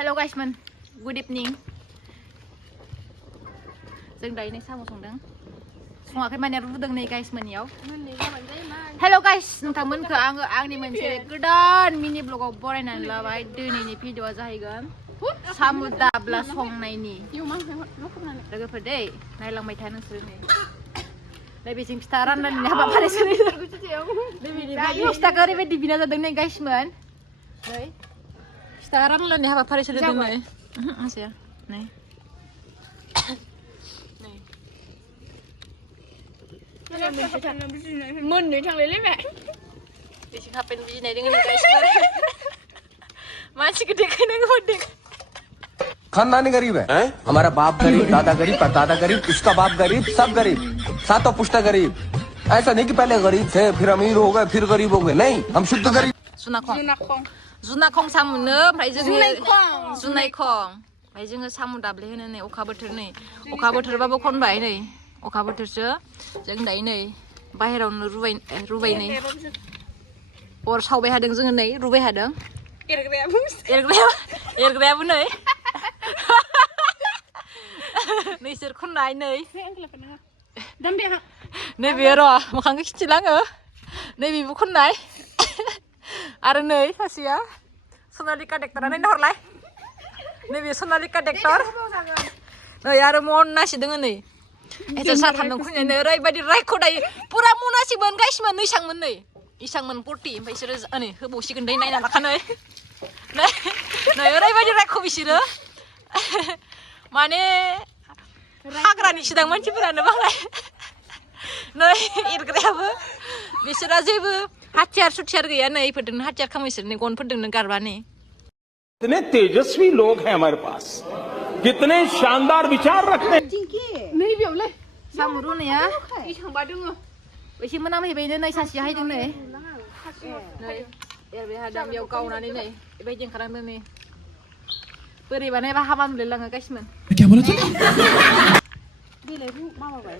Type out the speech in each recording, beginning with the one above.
Hello guys man, good evening. Dừng đấy này sao một sòng đắng. Xong cái màn này rút này guys mình yếu. Hello guys, nonton ke ang ni moनसे गोदान mini vlog बरायनानै लाबाय दिनैनि भिडिअआ जाहैगोन साम' दाब्ला संनायनि लोगोफोर दै नायलांबाय था नोंसोर नै बेसिं फिथा राननानै हाबाफारि सोलिदों नैबे फिथाखौ ओरैबायदि बिना जादों नै गाइसमोन नै फिथा राननानै हाबाफारि सोलिदों नै आसिया नै Mình thằng lấy mẹ. Beसिं hapen बिजिनाय दोङो नै गाइसमोन मानसि गिदिर खायनो गदे खानदानी गरीब है हमारा बाप गरीब दादा गरीब परदादा गरीब उसका बाप गरीब सब गरीब सातों पुश्ता गरीब ऐसा नहीं कि पहले गरीब थे फिर अमीर हो गए फिर गरीब हो गए नहीं हम शुद्ध गरीब जुनाखं साम' मोनो ओमफ्राय जोङो जुनायखं ओमफ्राय जोङो साम' दाब्ले होनो नै अखा बोथोरबाबो खनबाय नै अखा बोथोरसो जों दायो नै बाहेरावनो रुबाय नै अर सावबाय हादों जोङो नै रुबाय हादों एरग्रायाबो नै नैसोर खननाय नै नैबे र' मोखांखौ खिथिलाङो नैबेबो खननाय आरो नै सासेया सनालिका टेक्टरा नायनो हरलाय नैबे सनालिका टेक्टर नै आरो मनासि दोङो नै एसे साथामजों खुंनानै ओरैबायदि रायख'दाय पुरा मनासिमोन गाइसमोन नैसांमोन नै इसांमोन 40 ओमफ्राय बिसोरो नै होबावसिगोन दै नायना लाखानै नै ओरैबायदि रायख' बिसोरो माने हाग्रानि सिदां मानसिफोरानो बांलाय नै एरग्रायाबो बिसोरा जेबो हाथियार सुथियार गैया नै इफोरदोंनो हाथियार खामो इसोरनि गनफोरदोंनो गारबानि कितने तेजस्वी लोग हैं हमारे पास कितने शानदार विचार रखते हैं नहीं बेवले साम' रुनाया इसांबा दोङो एसे मोनामहैबायनो नै सासेया हायदों नै एरबाय हादों बेयाव गावनानै नै बेबायदि ओंखारलांदों नै बोरैबा नायबा हामा नुलायलाङो गाइसमोन बिलाइखौ माबाबाय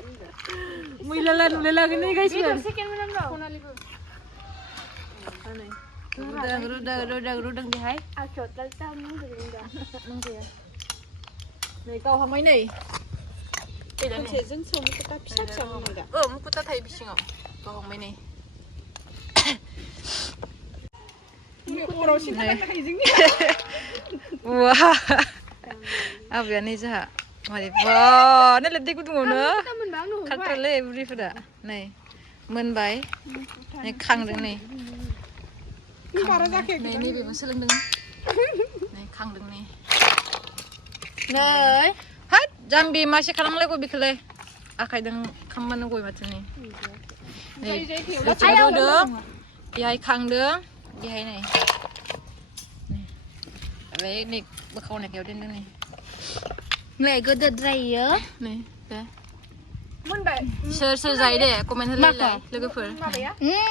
मैला नुलायलाङो नै गाइसमोन सेकेन्ड मिनिट र' खनालिबो रुदों बेहाय नै गावहांबाय नै खनसेजों मुकुटा फिसा फिसा मोनो दा मुकुटा थायो बिसिङाव गावहांबाय नै खराव सिनखाना हायो जोंनि वा आबैया नै जोंहा मारै बा नायलाय दै गुदुङावनो खारथारलै बुरिफोरा नै मोनबाय नै खांदों नै नै नैबेबो सोलोंदों नै खांदों नै नै हाट जाम्बि मासे खालामलाय बेखौलाय आखाइजों खालामबानो गय माथो नै बेथिं रुदों बेहाय खांदों बेहाय नै ओमफ्राय नै बोखावनायखायाव दोनदों नै नै गोदोद्रायो नै दे मोनबाय सोर जायो दे कमेन्ट होलायलाय लोगोफोर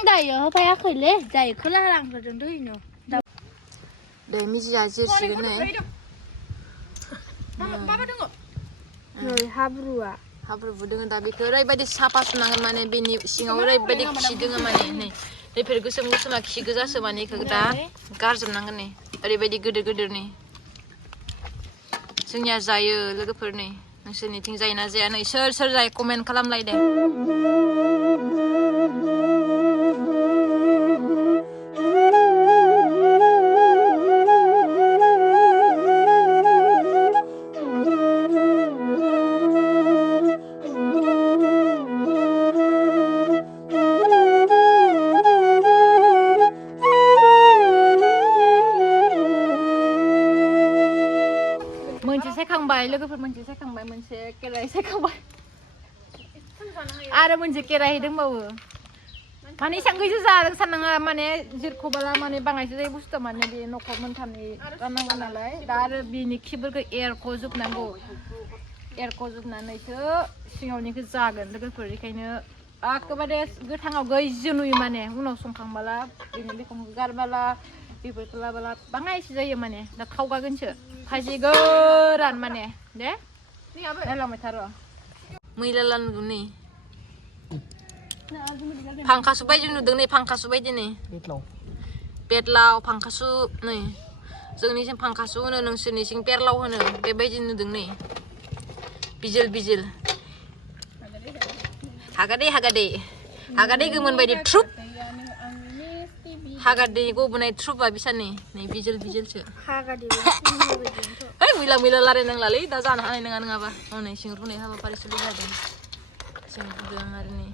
दायो होफायाखैलै दायो खोला लांफोरजों दैनो दे मिजिया जिरसिगोन नै माबा दोङो नै हाब्रुआ हाब्रुबो दोङो दा बेखौ ओरैबायदि साफा सुनांगोन माने बेनि सिङाव ओरैबायदि खि दोङो माने नै बेफोर गोसोम गोसोमा खि गोजासो माने बेखौ दा गारजोबनांगोन नै ओरैबायदि गिदिर नै जोंनिया जायो लोगोफोर नै नोंसोरनिथिं जायोना जाया नै सोर जायो कमेन्ट खालामलाय दे मोनसे सायखांबाय लोगोफोर मोनसे सायखांबाय मोनसे केराहि सायखांबाय आरो मोनसे केराहि दंबावो माने इसां गैसो जादों साननाङा माने जिरख'बाला माने बाङायसो जायो बुस्थुआ माने बे न'खर मोनथामनि राननांगौ नालाय दा आरो बिनि खिफोरखौ एरख'जोबनानैसो सिङावनिखौ जागोन लोगोफोर बेखायनो एखेबारे गोथाङाव गैजो नुयो माने उनाव संखांबाला बिनि बिखंखौ गारबाला बेफोरखौ लाबाला बाङायसो जायो माने दा खावगागोनसो भाजि गोरान माने दे नायलांबाय थार' मैला नुदों नै फांखासु बायदि नुदों नै फांखासु बायदि नै बेदलाव फांखासु नै जोंनिसिम फांखासु होनो नोंसोरनिसिम पेरलाव होनो बेबायदि नुदों नै बिजिल बिजिल हागादै गोमोन बायदि ट्रुप हागादै गबोनाय ट्रुपा बिसानि नै बिजिल बिजिलसो ओइ मैला रायलायनांलालै दा जानो हानाय नङा नङाबा नै सिं रुनाय हाबाफारि सोलिबाय थादों सिं रुदों आरो नै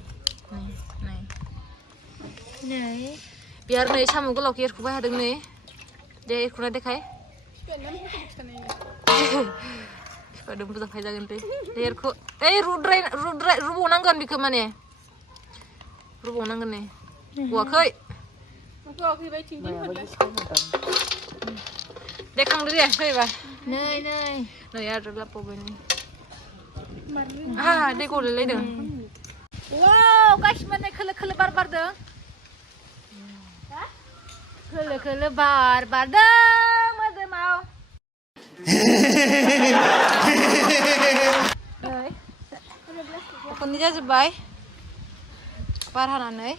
बिहार नै साम' गोलावखौ एरखुबाय थादों नै दे एरखुना देखाय बिफादों बुजाखाय जागोन दे एरखु ओइ रुबावनांगोन बेखौ माने रुबावनांगोन नै गवाखै देखांदो दे फैबा नै आरो लाबोबाय नै दै गलायलायदों वाव गासिबो नै खोलो बार बारदों खोलो बार बारदों मोदोमाव खननै जाजोब्बाय बार हानानै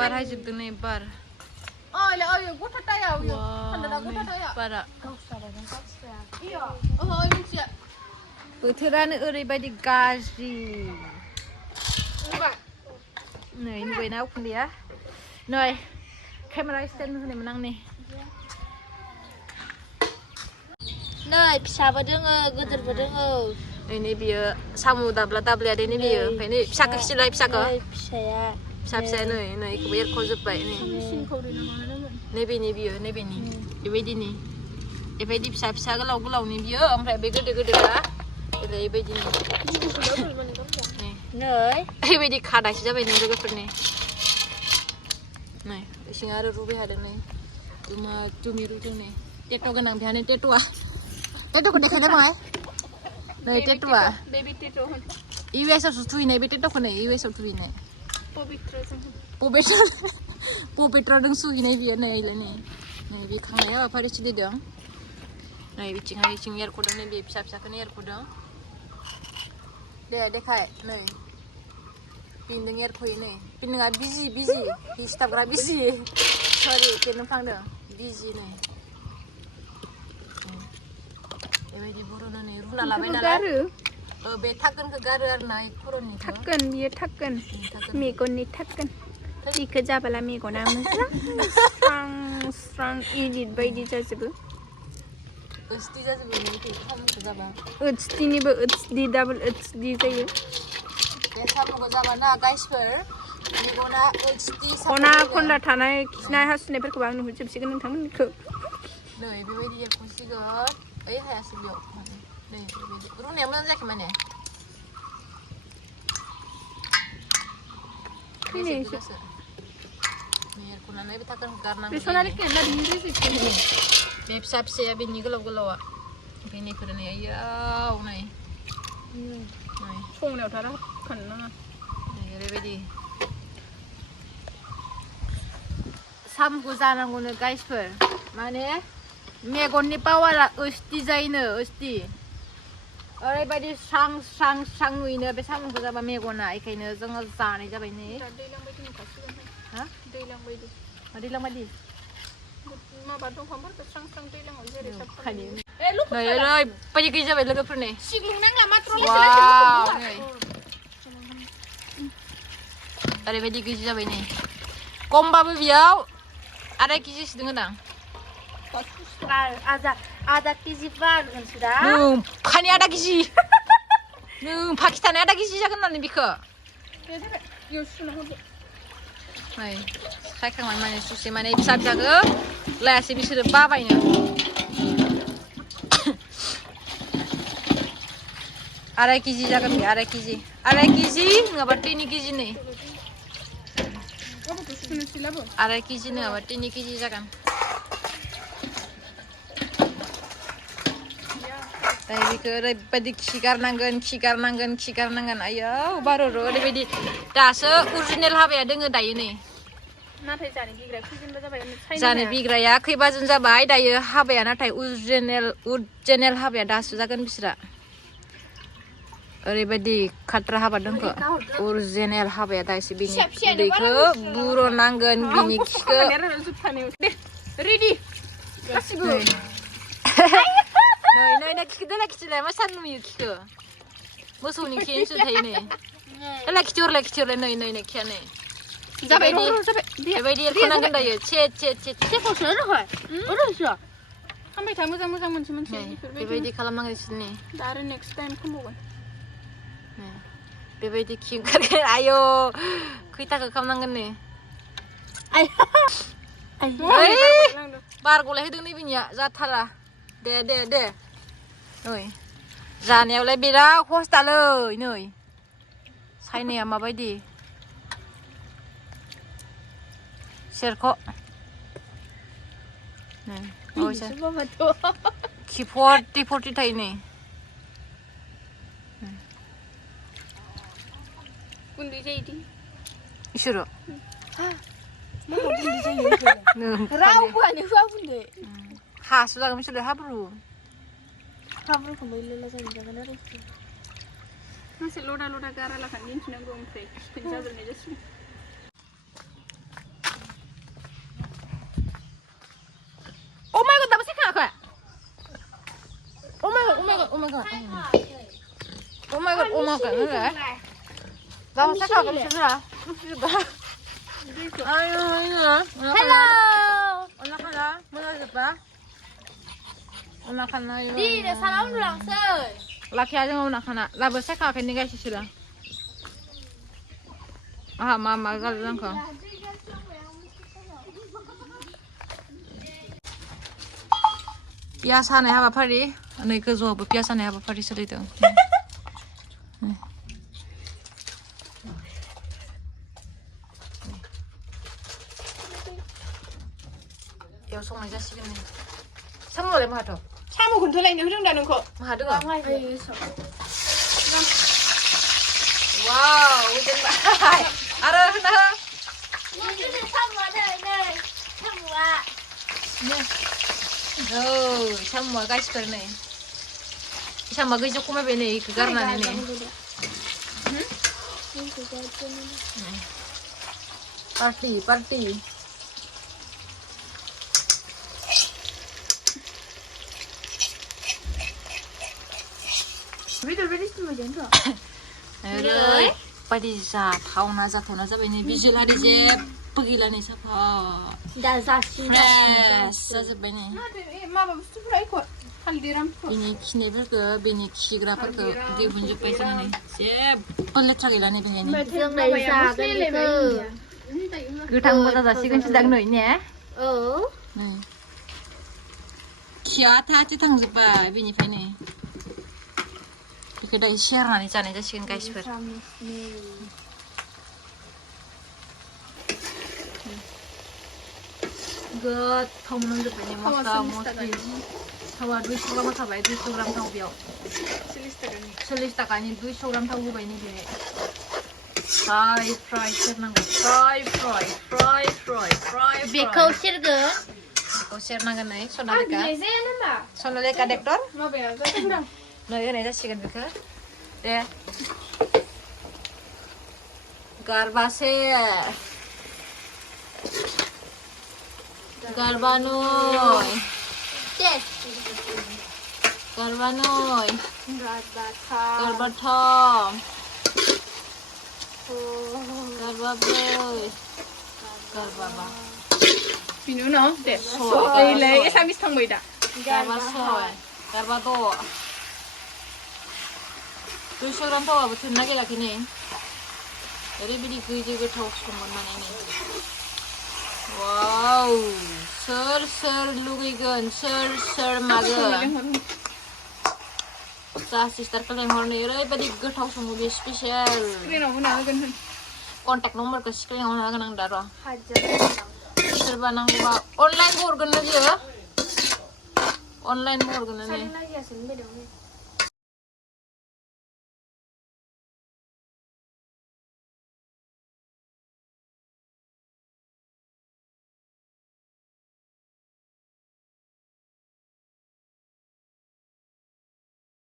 बार हायजोबदों नै बार बारा बोथोरानो ओरैबायदि गाज्रि नै नुबायना उखुन्दैया नै केमेरा स्टेन्ड होनायमोन आं नै फिसाबो दोङो गिदिरबो दोङो नै बियो साम' दाब्लाया नै बियो ओमफ्राय नै फिसाखौ खिथिलाय फिसाखौ फिसा नै इखौबो एरख'जोब्बाय नैबेनि बियो नैबेनि बेबायदिनि बेबायदि फिसा गोलावनि बियो ओमफ्राय बे गोदोरा बेबायदिनि बेबायदि खादासो जाबाय नै लोगोफोरनि नै इसिं आरो रुबाय थादों नै दुमि रुदों नै टेट' गोनां बेहाय टेट'खौ देखायनाय बाङाय नै टेट'आ इउएस आवसो थुहैनाय बे टेट'खौ नै इउएस आव थुहैनाय पबित्रजों सुहैनाय बियो नै बे खांनाय हाबाफारि सोलिदों नै बिथिंहाय इथिं एरख'दों नै बे फिसाखौनो एरख'दों दे देखाय नै पिनजों एरख'यो नै पिन नङा बिजि सिथाबग्रा बिजि सरि पेनजों फांदों बिजि नै बेबायदि बर'नो नै रुना लाबाय नालाय बे थाखोनखौ गारो आरो ना खर'निखौ थाखोन बियो थाखोन मेगननि थाखोन बेखौ जाबोला मेगना मोजां स्रां इदिट बायदि जाजोबो ओसदि जाजोबो साम'खौ जाबा ओसदिनिबो ओसदि डाबल ओसदि जायो बे साम'खौ जाबा ना गाइसफोर मेगना ओसदि खना थानाय खिनाय हासुनायफोरखौबो आं नुहुरजोबसिगोन नोंथांमोननिखौ नै बेबायदि एरख'सिगोन ओइ हायासै बेयाव नै बेबायदि रुनाया मोजां जायाखै माने एरख'नानै बे थाखोनखौ गारनांगौ बे फिसाया बेनि गोलावा बेनिखौ नै आयाव नै संनायाव थारा खानो नाङा ओरैबायदि साम'खौ जानांगौनो गाइसफोर माने मेगननि पावारा ओसदि जायोनो ओसदि ओरैबायदि स्रां नुयोनो बे साम'खौ जाबा मेगना बेखायनो जोङो जानाय जाबाय नै दैलां बायदि माबा दंफांफोरखौ स्रां दैलाङाव जेरै ओरैबायदि गैयि जाबाय लोगोफोरनि सिग्लुंनांला मात्र ओरैबायदि गैयि जाबाय नै खमबाबो बेयाव आधा केजिसो दङ दां आधा केजि बारगोनसोदा फानि आधा केजि नों पाकिस्तान आधा केजि जागोन होननानै बेखौ नै खायखांबाय माने सुसे माने फिसाखौ लायासै बिसोरो बाबायनो आधा केजि जागोन बे आधा केजि नङाबा 3 केजि नै आधा केजि नङाबा 3 केजि जागोन बेखौ ओरैबायदि खिगारनांगोन आयौ बार'र' ओरैबायदि दासो अरिजिनेल हाबाया दोङो दायो नै नाथाय जानो बिग्राया खैबाजन जाबाय दायो हाबाया नाथाय अरिजिनेल हाबाया दासो जागोन बिसोरा ओरैबायदि खाट्रा हाबा दोनखो अरिजिनेल हाबाया दा एसे बिनि दैखौ बुर'नांगोन बिनि खिखौ रेडि गासिबो नै खिखौ दोनलाय खिथिलाय मा सान नुयो खिखौ मोसौनि खियानोसो थायो नै एला खिथिहरलाय नै खिया नै जाबाय बेबायदि एरख'नांगोन दायो छे खामबाय था मोजां मोनसे बेबायदि खालामनांगोन इसोरनि दा आरो नेक्स्ट टाइम खामबावगोन बेबायदि खि ओंखारगोन आयौ खैथाखौ खालामनांगोन नै बार गलाय होदों नै बिनिया जाथारा दे नै जानायावलाय बिराद खस्थालै नै सायनाया माबायदि सेरख' खि फर्टि थायो नै गुन्दै जायोदि इसोरो रावबोआनो होआ गुन्दै हासो जागोन बिसोरो हाब्रु मानसि लदा गारा लाखानो दिन्थिनांगौ ओमफ्राय खिफिन जाजोबनाय जासिगोन Oh my god, dapat sekarang kak? Oh my god. Enggak. Dapat sekarang kamu sudah. Ayo, hello. Anak-anak, mana siapa? Anak-anak. Di, salam langsung. Laki aja mau anak-anak. Dapat sekarang ini guys sudah. Mama kalian kok. पियाज हानाय हाबाफारि नै गोजौआवबो पियाज हानाय हाबाफारि सोलिदों बेयाव संनाय जासिगोन नै साम'आलाय माहाथ' साम'खौनोथ' लायनो होदों दा नोंखौ माहा दङ वाव दोनबाय आरो होना हो साम'आ गासिफोर नै साम'आ गैजौ खमायबाय नै इखौ गारनानै नै पार्टी ओरैबायदि जाथावना जाबाय नै बिजुलारि जेबो गैला नै साफा फ्रेस जाजोब्बाय नै माबा बुस्थुफोरा एख' हालदिरामफोरखौ बिनि खिनायफोरखौ बिनि खिग्राफोरखौ दिहुनजोब्बाय जों नै जेबो लेथ्रा गैला नै बेहायनो गोथां मोजां जासिगोनसो दां नै ने खिया आथा थांजोब्बाय बेनिफ्रायनो बेखौ दायो सेरनानै जानाय जासिगोन गाइसफोर गोथाव मोनजोब्बाय नै मस्ला मस्लि थावा 200 ग्राम थाबाय 200 ग्राम थाव बेयाव 40 टाकानि 200 ग्राम थाव होबाय नै बेहाय फ्राय सेरनांगौ फ्राय बेखौ सेरगोन बेखौ सेरनांगोन नै सनालिका डेक्टर माबाया जादों नै होनाय जासिगोन बेखौ दे गारबासे Garbanoi. Yes. Garbanoi. Garbatom. Garbaboy. Garbaba. Pinu no? Des. Ile esamis thangbai da. Garbasoy. Garbado. 200 ग्राम थावाबो थोनो नागिराखै नै ओरैबायदि गैजो गोथाव संमोननानै नै वाव सोर लुगैगोन सोर मागोन जा सिस्टारखौ लेंहरनो ओरैबायदि गोथाव सङो बे स्पेसियेल स्क्रिनाव होना होगोन होन कन्टेक्ट नम्बरखौ स्क्रिनाव होना होगोन आं दा र' सोरबा नांगौबा अनलाइन हरगोन ना बियो अनलाइन हरगोन ना